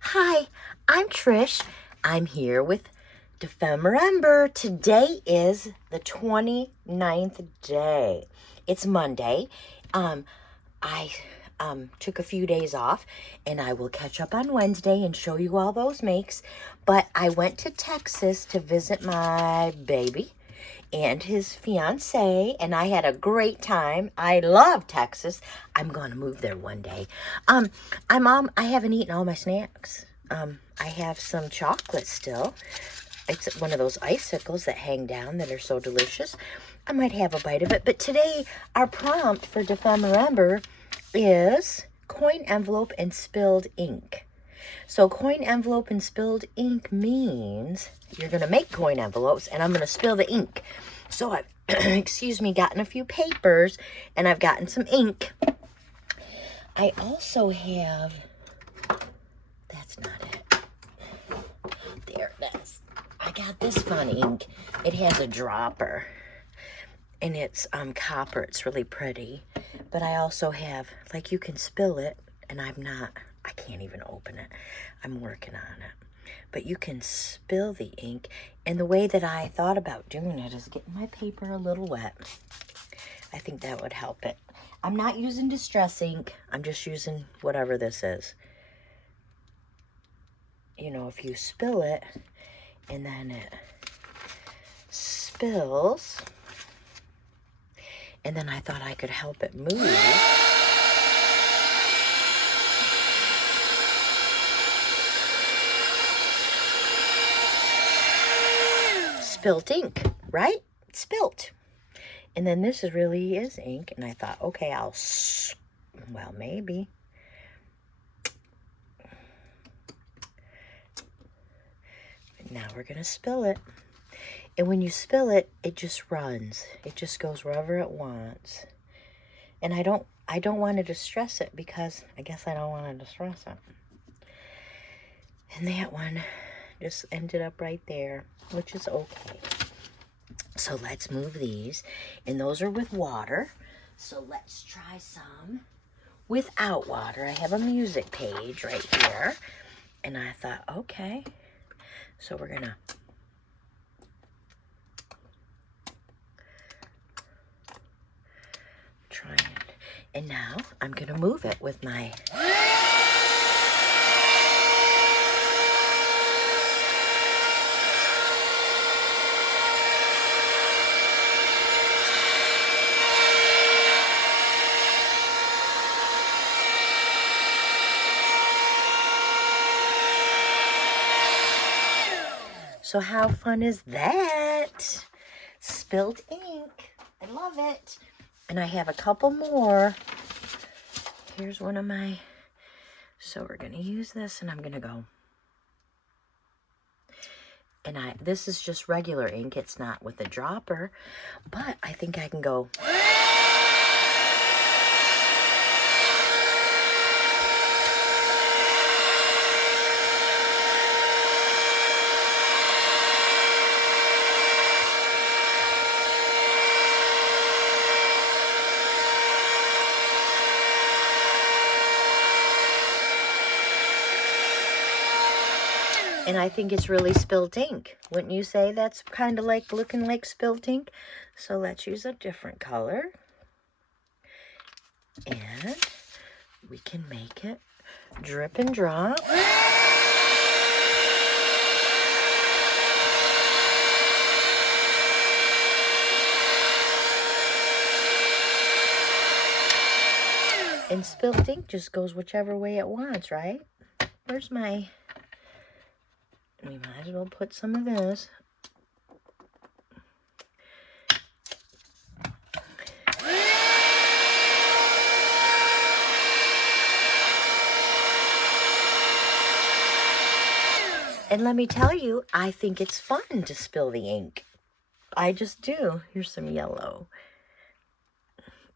Hi, I'm Trish. I'm here with Defember. Today is the 29th day. It's Monday. I took a few days off, and I will catch up on Wednesday and show you all those makes. But I went to Texas to visit my baby and his fiance, and I had a great time. I love Texas. I'm going to move there one day. I haven't eaten all my snacks. I have some chocolate still. It's one of those icicles that hang down that are so delicious. I might have a bite of it. But today, our prompt for Defember is coin envelope and spilled ink. So coin envelope and spilled ink means you're going to make coin envelopes, and I'm going to spill the ink. So I've, excuse me, gotten a few papers, and I've gotten some ink. I also have, that's not it. There it is. I got this fun ink. It has a dropper, and it's copper. It's really pretty. But I also have, like, you can spill it, and I can't even open it. I'm working on it. But you can spill the ink, and the way that I thought about doing it is getting my paper a little wet. I think that would help it. I'm not using distress ink. I'm just using whatever this is. You know, if you spill it, and then it spills, and then I thought I could help it move. Spilt ink, right? Spilt. And then this really is ink, and I thought, okay, well, maybe. Now we're going to spill it. And when you spill it, it just runs. It just goes wherever it wants. And I don't want to distress it because I guess I don't want to distress it. And that one just ended up right there, which is okay. So let's move these. And those are with water. So let's try some without water. I have a music page right here. And I thought, okay. So we're going to try it. And now I'm going to move it with my... So how fun is that? Spilled ink. I love it. And I have a couple more. Here's one of my... So we're going to use this, and I'm going to go... And this is just regular ink. It's not with a dropper. But I think I can go... And I think it's really spilt ink. Wouldn't you say that's kind of like looking like spilt ink? So let's use a different color. And we can make it drip and drop. And spilt ink just goes whichever way it wants, right? Where's my... We might as well put some of this. And let me tell you, I think it's fun to spill the ink. I just do. Here's some yellow.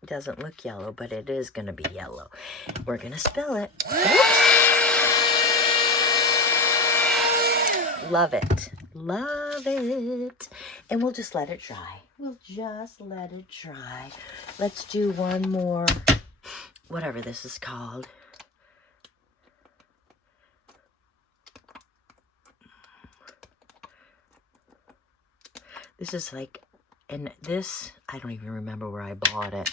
It doesn't look yellow, but it is going to be yellow. We're going to spill it. Oops. Love it. Love it. And we'll just let it dry. We'll just let it dry. Let's do one more, whatever this is called. This is like, and this, I don't even remember where I bought it,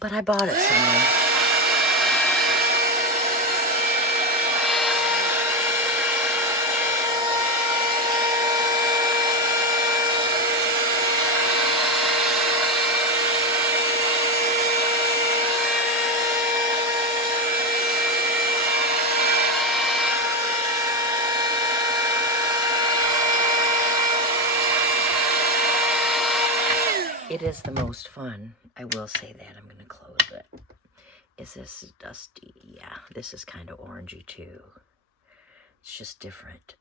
but I bought it somewhere. It is the most fun. I will say that. I'm going to close it. Is this dusty? Yeah, this is kind of orangey too. It's just different.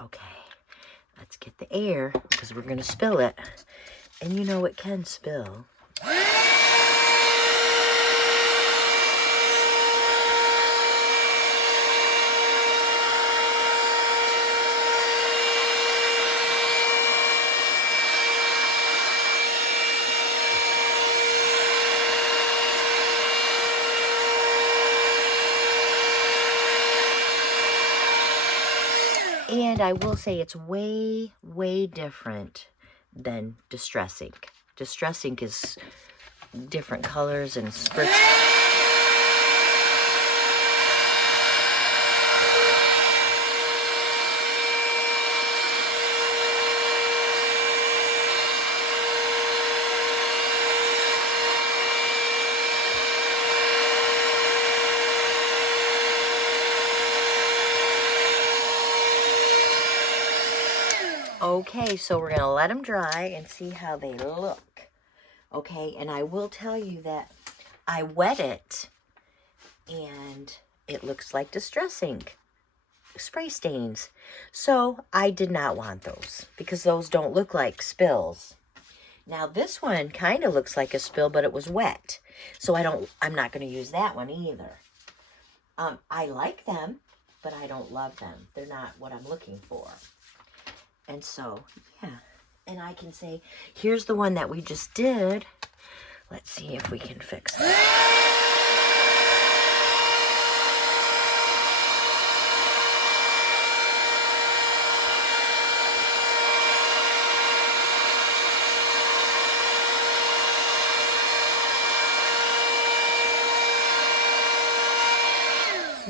Okay, let's get the air because we're going to spill it. And you know it can spill. And I will say it's way, way different than Distress Ink. Distress Ink is different colors and spritz. Okay, so we're going to let them dry and see how they look. Okay, and I will tell you that I wet it, and it looks like Distress Ink spray stains. So I did not want those because those don't look like spills. Now this one kind of looks like a spill, but it was wet. So I'm not going to use that one either. I like them, but I don't love them. They're not what I'm looking for. And so, yeah. And I can say, here's the one that we just did. Let's see if we can fix that.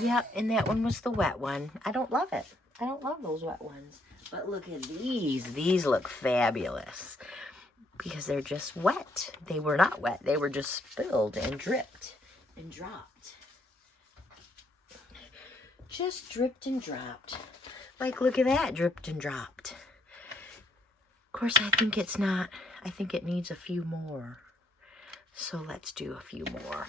Yeah, and that one was the wet one. I don't love it. I don't love those wet ones. But look at these. These look fabulous because they're just wet. They were not wet. They were just spilled and dripped and dropped. Just dripped and dropped. Like, look at that, dripped and dropped. Of course, I think it's not. I think it needs a few more. So let's do a few more.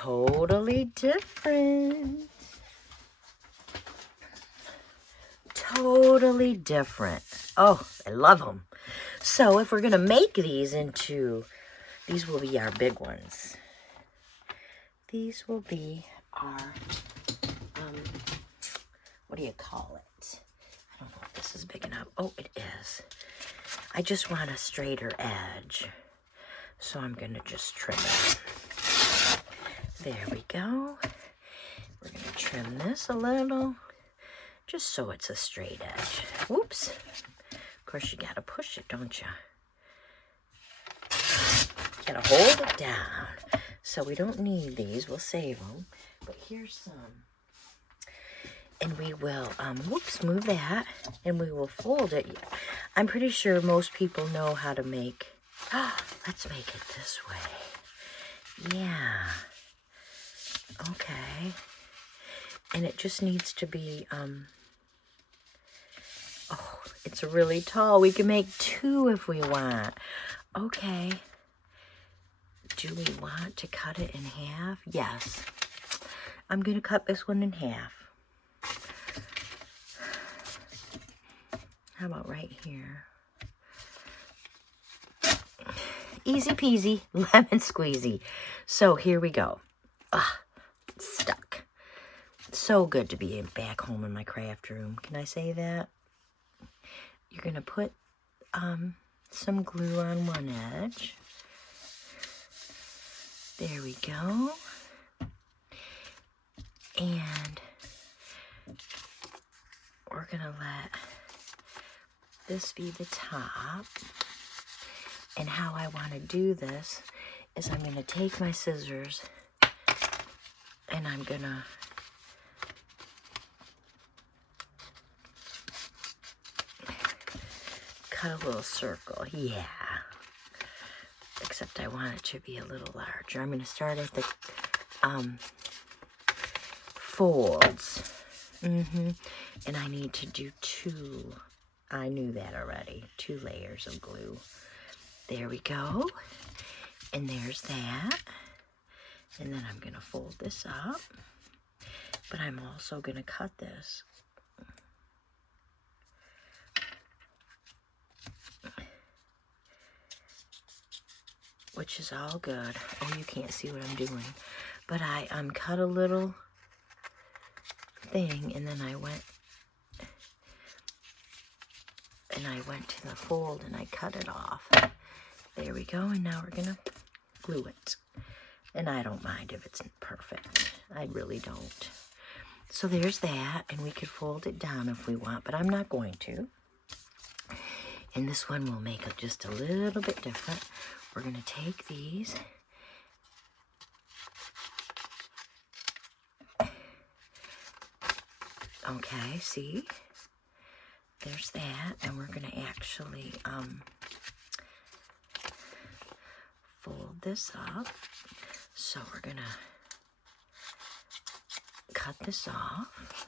Totally different. Totally different. Oh, I love them. So if we're going to make these into, these will be our big ones. These will be our, what do you call it? I don't know if this is big enough. Oh, it is. I just want a straighter edge. So I'm going to just trim it. There we go. We're going to trim this a little, just so it's a straight edge. Whoops. Of course, you got to push it, don't you? Got to hold it down. So we don't need these. We'll save them. But here's some. And we will, whoops, move that. And we will fold it. I'm pretty sure most people know how to make, let's make it this way. Yeah. Okay, and it just needs to be, oh, it's really tall. We can make two if we want. Okay, do we want to cut it in half? Yes, I'm going to cut this one in half. How about right here? Easy peasy, lemon squeezy. So here we go. Stuck. So good to be back home in my craft room. Can I say that? You're going to put some glue on one edge. There we go. And we're gonna let this be the top. And how I want to do this is I'm gonna take my scissors and I'm gonna cut a little circle. Yeah. Except I want it to be a little larger. I'm gonna start at the folds. And I need to do 2. I knew that already. 2 layers of glue. There we go. And there's that. And then I'm gonna fold this up. But I'm also gonna cut this. Which is all good. Oh, you can't see what I'm doing. But I cut a little thing, and then I went to the fold and I cut it off. There we go, and now we're gonna glue it. And I don't mind if it's perfect. I really don't. So there's that, and we could fold it down if we want, but I'm not going to. And this one will make it just a little bit different. We're gonna take these okay, see? There's that, and we're gonna actually fold this up. So we're gonna cut this off,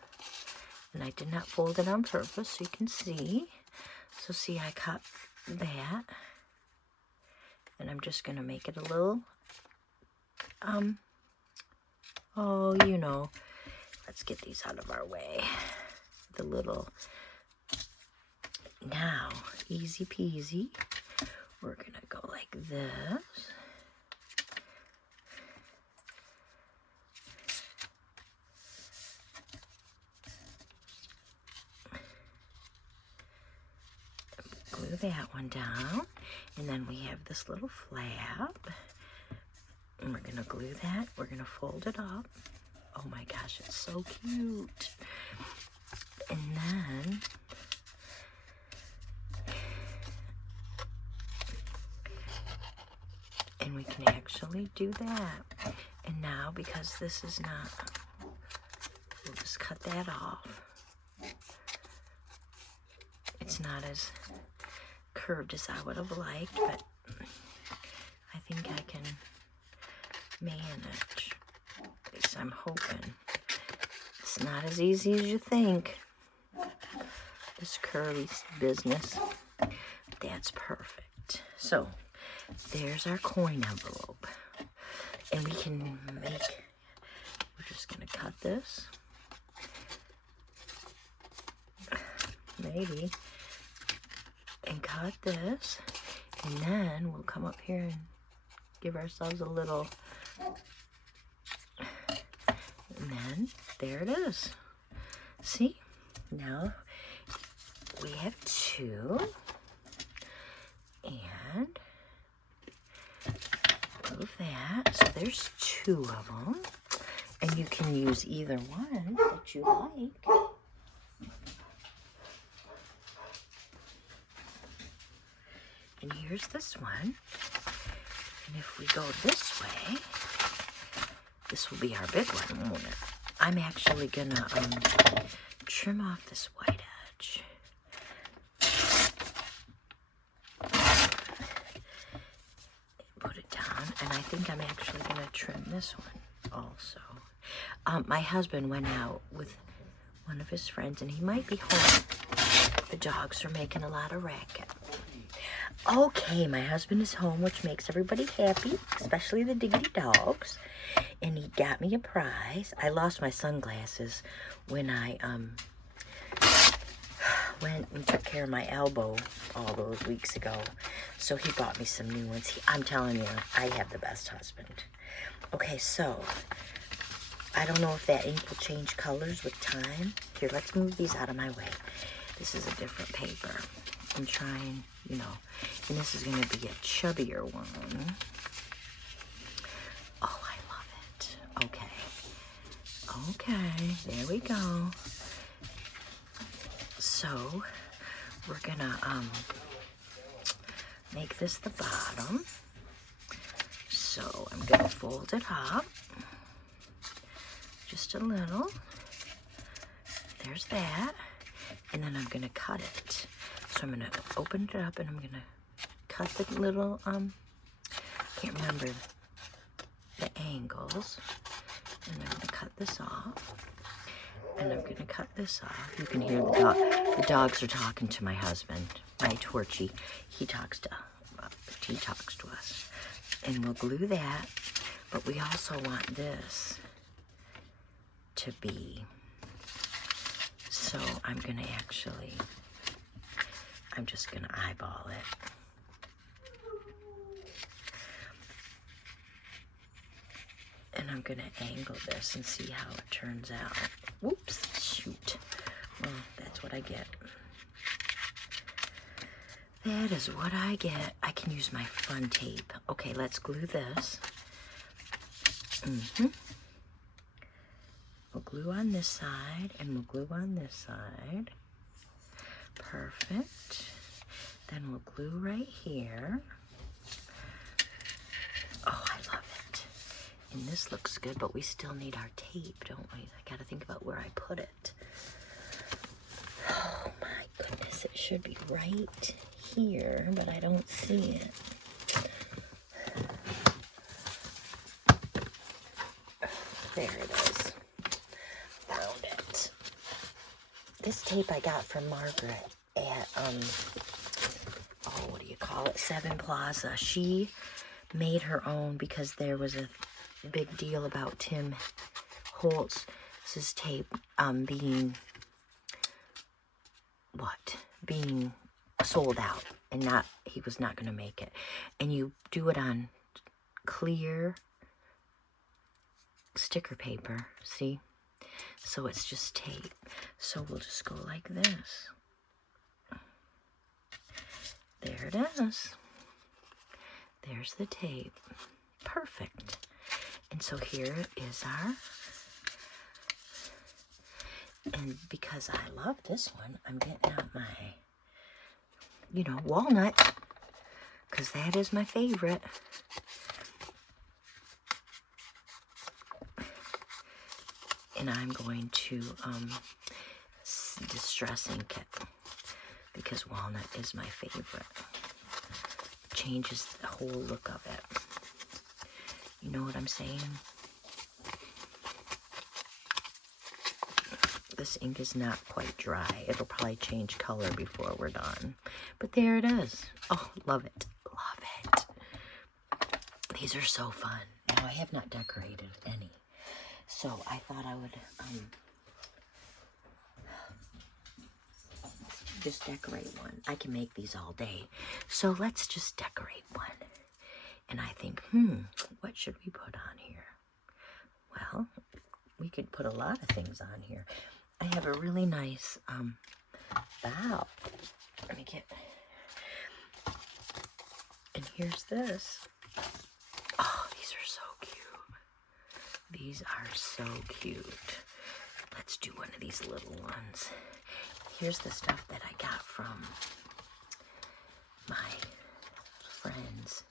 and I did not fold it on purpose, so you can see. So see, I cut that, and I'm just gonna make it a little, oh, you know, let's get these out of our way. The little, now, easy peasy, we're gonna go like this. Glue that one down, and then we have this little flap, and we're gonna glue that. We're gonna fold it up. Oh my gosh, it's so cute. And then we can actually do that. And now, because this is not, we'll just cut that off. It's not as curved as I would have liked, but I think I can manage. At least I'm hoping. It's not as easy as you think, this curly business. That's perfect. So there's our coin envelope, and we can make, we're just gonna cut this, maybe, and cut this, and then we'll come up here and give ourselves a little, and then there it is. See, now we have 2, and move that. So there's 2 of them, and you can use either one that you like. And here's this one. And if we go this way, this will be our big one, won't it? I'm actually gonna trim off this white edge. Put it down, and I think I'm actually gonna trim this one also. My husband went out with one of his friends, and he might be home. The dogs are making a lot of racket. Okay, my husband is home, which makes everybody happy, especially the diggity dogs. And he got me a prize. I lost my sunglasses when I went and took care of my elbow all those weeks ago. So he bought me some new ones. I'm telling you, I have the best husband. Okay, so I don't know if that ink will change colors with time. Here, let's move these out of my way. This is a different paper. I'm trying, you know, and this is going to be a chubbier one. Okay, there we go. So we're gonna make this the bottom. So I'm gonna fold it up just a little. There's that. And then I'm gonna cut it. So I'm gonna open it up and I'm gonna cut the little, can't remember the angles. And I'm gonna cut this off. And I'm gonna cut this off. You can hear the dogs are talking to my husband, my Torchy. He talks to us. And we'll glue that, but we also want this to be, so I'm just gonna eyeball it. And I'm gonna angle this and see how it turns out. Whoops, shoot. Well, that's what I get. That is what I get. I can use my fun tape. Okay, let's glue this. We'll glue on this side, and we'll glue on this side. Perfect. Then we'll glue right here. Oh, I love it. And this looks good, but we still need our tape, don't we? I gotta think about where I put it. Oh my goodness, it should be right here, but I don't see it. There it is. Found it. This tape I got from Margaret at, what do you call it? Seven Plaza. She made her own because there was a big deal about Tim Holtz's tape being sold out, and he was not going to make it. And you do it on clear sticker paper, see? So it's just tape. So we'll just go like this. There it is. There's the tape. Perfect. And so here is our, and because I love this one, I'm getting out my, walnut, because that is my favorite. And I'm going to distress ink it, because walnut is my favorite. Changes the whole look of it. You know what I'm saying? This ink is not quite dry. It'll probably change color before we're done. But there it is. Oh, love it. Love it. These are so fun. Now, I have not decorated any. So I thought I would just decorate one. I can make these all day. So let's just decorate one. And I think, what should we put on here? Well, we could put a lot of things on here. I have a really nice bow. Let me get, and here's this. Oh, these are so cute. These are so cute. Let's do one of these little ones. Here's the stuff that I got from my friends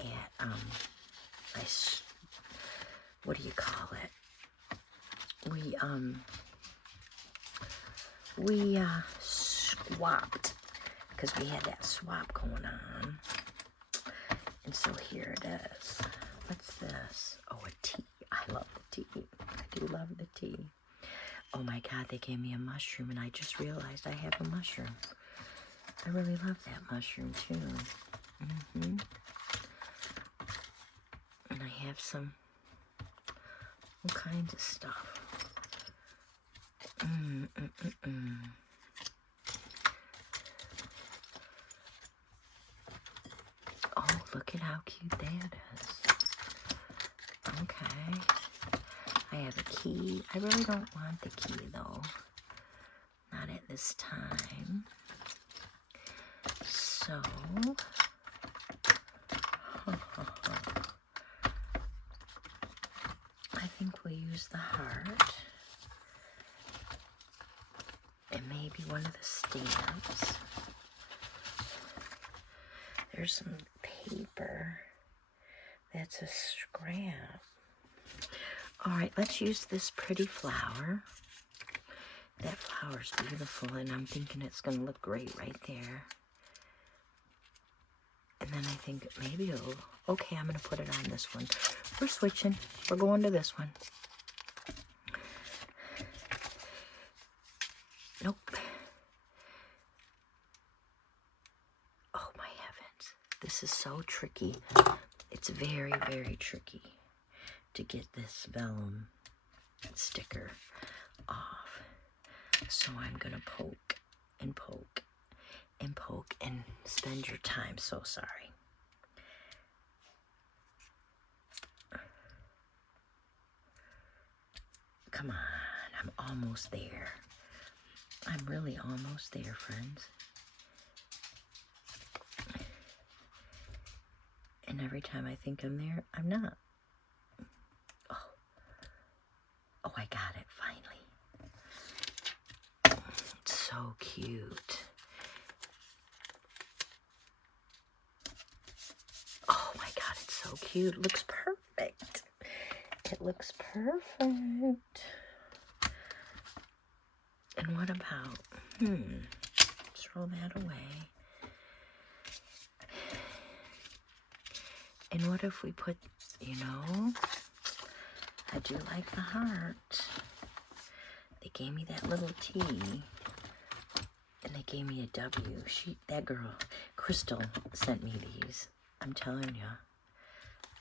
at, what do you call it? We swapped, because we had that swap going on. And so here it is. What's this? Oh, a tea. I love the tea. I do love the tea. Oh my God, they gave me a mushroom, and I just realized I have a mushroom. I really love that mushroom too. And I have all kinds of stuff. Oh, look at how cute that is. Okay. I have a key. I really don't want the key though. Not at this time. So, I think we'll use use the heart. And maybe one of the stamps. There's some paper. That's a scrap. All right, let's use this pretty flower. That flower's beautiful, and I'm thinking it's going to look great right there. And then I think maybe it'll... Okay, I'm going to put it on this one. We're switching. We're going to this one. Nope. Oh, my heavens. This is so tricky. It's very, very tricky to get this vellum sticker off. So I'm going to poke and poke and poke and spend your time. So sorry. Come on. I'm almost there. I'm really almost there, friends. And every time I think I'm there, I'm not. Oh, I got it, finally. It's so cute. Oh my God, it's so cute. It looks perfect. It looks perfect. And what about, throw that away. And what if we put, you know, I do like the heart. They gave me that little T. And they gave me a W. That girl, Crystal, sent me these. I'm telling you,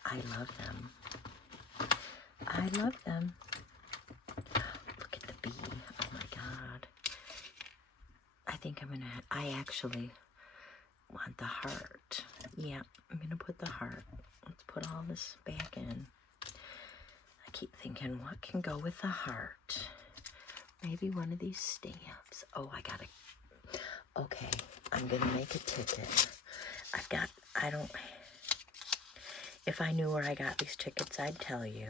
I love them. I love them. Look at the bee. Oh my God. I think I actually want the heart. Yeah, I'm gonna put the heart. Let's put all this back in. I keep thinking, what can go with the heart? Maybe one of these stamps. Oh, okay, I'm gonna make a ticket. If I knew where I got these tickets, I'd tell you.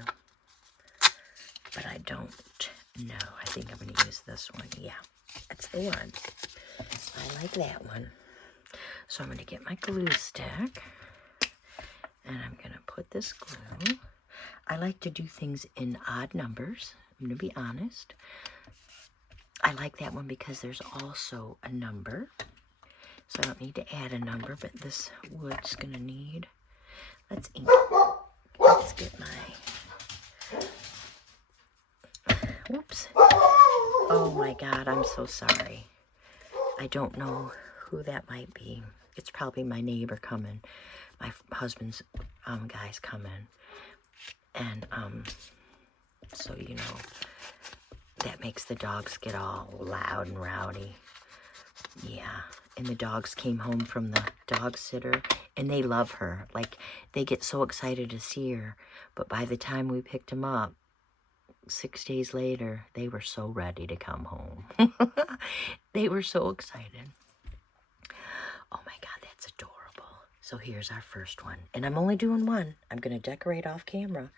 But I don't know. I think I'm gonna use this one. Yeah, that's the one. I like that one. So I'm gonna get my glue stick. And I'm gonna put this glue. I like to do things in odd numbers. I'm gonna be honest. I like that one because there's also a number. So I don't need to add a number, but this wood's gonna need... Let's ink. Let's get my... Whoops. Oh my God, I'm so sorry. I don't know who that might be. It's probably my neighbor coming. My husband's guy's coming. And so, you know, that makes the dogs get all loud and rowdy. Yeah. And the dogs came home from the dog sitter, and they love her. Like, they get so excited to see her. But by the time we picked them up, 6 days later, they were so ready to come home. They were so excited. Oh my God, that's adorable. So here's our first one. And I'm only doing one. I'm going to decorate off camera.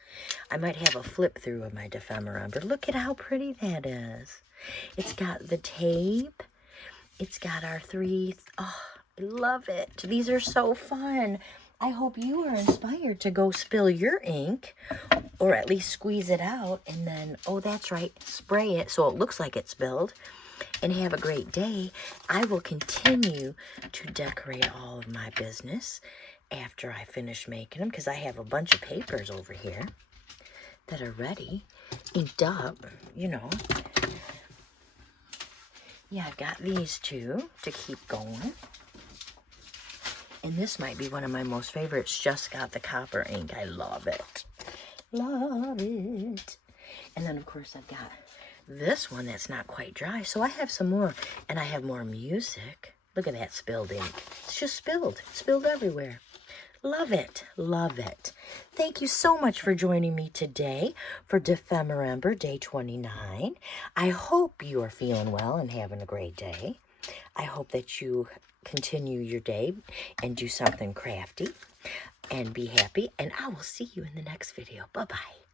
I might have a flip through of my ephemera, but look at how pretty that is. It's got the tape. It's got our three. Oh, I love it. These are so fun. I hope you are inspired to go spill your ink, or at least squeeze it out, and then, oh, that's right, spray it so it looks like it's spilled, and have a great day. I will continue to decorate all of my business after I finish making them, because I have a bunch of papers over here that are ready, inked up, you know. Yeah, I've got these two to keep going. And this might be one of my most favorites. Just got the copper ink. I love it. Love it. And then, of course, I've got this one that's not quite dry. So I have some more. And I have more music. Look at that spilled ink. It's just spilled. Spilled everywhere. Love it. Love it. Thank you so much for joining me today for Ephemerember Day 29. I hope you are feeling well and having a great day. I hope that you continue your day and do something crafty and be happy. And I will see you in the next video. Bye-bye.